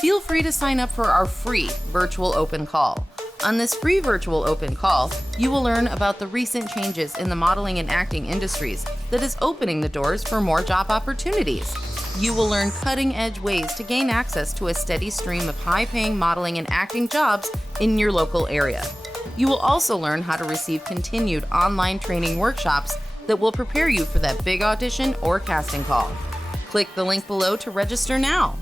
Feel free to sign up for our free virtual open call. On this free virtual open call, you will learn about the recent changes in the modeling and acting industries that is opening the doors for more job opportunities. You will learn cutting-edge ways to gain access to a steady stream of high-paying modeling and acting jobs in your local area. You will also learn how to receive continued online training workshops that will prepare you for that big audition or casting call. Click the link below to register now.